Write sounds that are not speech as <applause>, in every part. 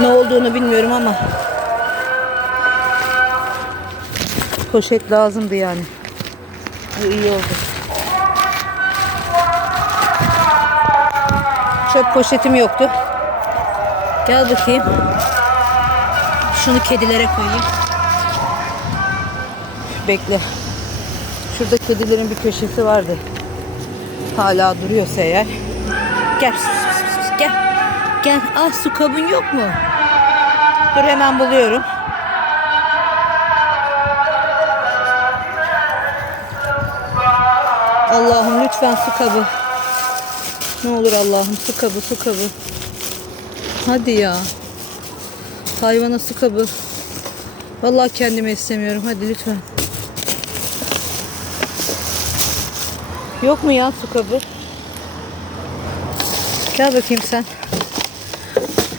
Ne olduğunu bilmiyorum ama poşet lazımdı yani. Bu iyi oldu. Çöp poşetim yoktu. Gel bakayım. Şunu kedilere koyayım. Bekle. Şurada kedilerin bir köşesi vardı. Hala duruyorsa eğer. Gel. Gel. Gel. Ah su kabın yok mu? Dur hemen buluyorum. Allah'ım lütfen su kabı. Ne olur Allah'ım su kabı su kabı. Hadi ya. Hayvana su kabı. Vallahi kendime istemiyorum. Hadi lütfen. Yok mu ya su kabı? Gel bakayım sen.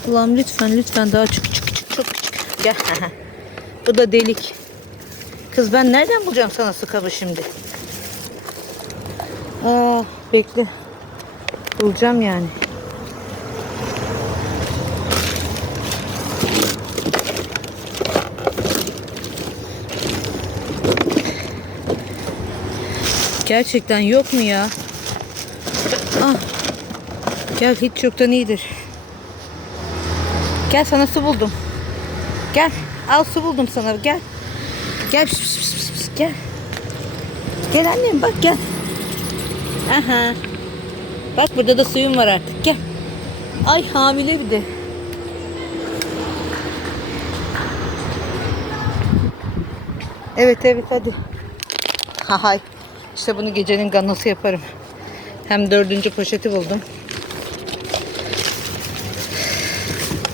Allah'ım lütfen lütfen daha çık çık çık çok küçük. Gel. <laughs> Bu da delik. Kız ben nereden bulacağım sana su kabı şimdi? Aa, bekle. Bulacağım yani. Gerçekten yok mu ya? Ah. Gel hiç yoktan iyidir. Gel sana su buldum. Gel. Al su buldum sana. Gel. Gel. Pis, pis, pis, pis, pis. Gel. Gel annem bak gel. Aha. Bak burada da suyum var artık. Gel. Ay hamile bir de. Evet evet hadi. Hay. İşte bunu gecenin ganosu yaparım. Hem dördüncü poşeti buldum.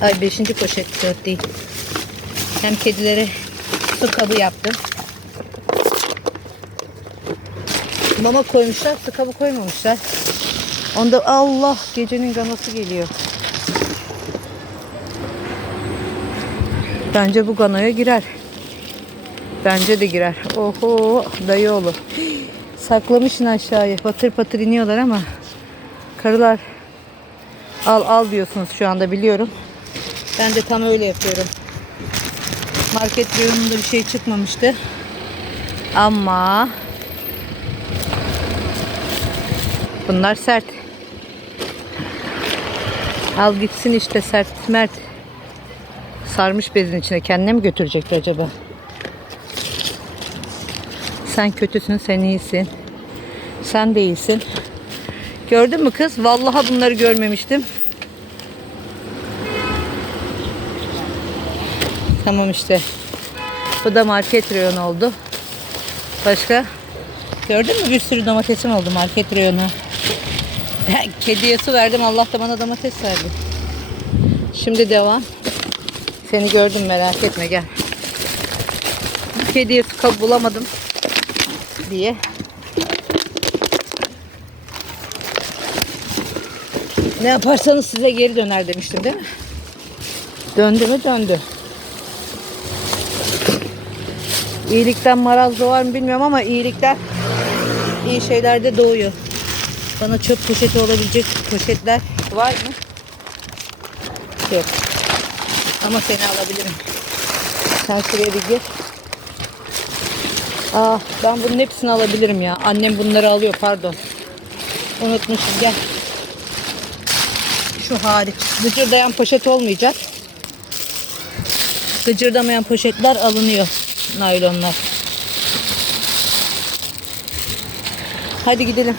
Ay beşinci poşet dört değil. Hem kedilere su kabı yaptım. Mama koymuşlar, su kabı koymamışlar. Onda Allah gecenin ganosu geliyor. Bence bu ganoya girer. Bence de girer. Oho dayıoğlu. Saklamışsın aşağıya. Patır patır iniyorlar ama karılar al al diyorsunuz şu anda biliyorum. Ben de tam öyle yapıyorum. Market reyonunda bir şey çıkmamıştı. Ama bunlar sert. Al gitsin işte sert mert. Sarmış bezin içine kendine mi götürecekti acaba? Sen kötüsün, sen iyisin. Sen de iyisin. Gördün mü kız? Vallahi bunları görmemiştim. Tamam işte. Bu da market reyonu oldu. Başka? Gördün mü? Bir sürü domatesim oldu market reyonu. Kediye su verdim. Allah da bana domates verdi. Şimdi devam. Seni gördüm merak etme gel. Kediye su kabı bulamadım diye. Ne yaparsanız size geri döner demiştim değil mi? Döndü mü döndü. İyilikten maraz doğar mı bilmiyorum ama iyilikler iyi şeylerde doğuyor. Bana çöp poşeti olabilecek poşetler var mı? Yok. Ama seni alabilirim. Sen şuraya bir gir. Aa, ben bunun hepsini alabilirim ya. Annem bunları alıyor pardon. Unutmuşum gel. Şu hariç. Gıcırdayan poşet olmayacak. Gıcırdamayan poşetler alınıyor. Naylonlar. Hadi gidelim.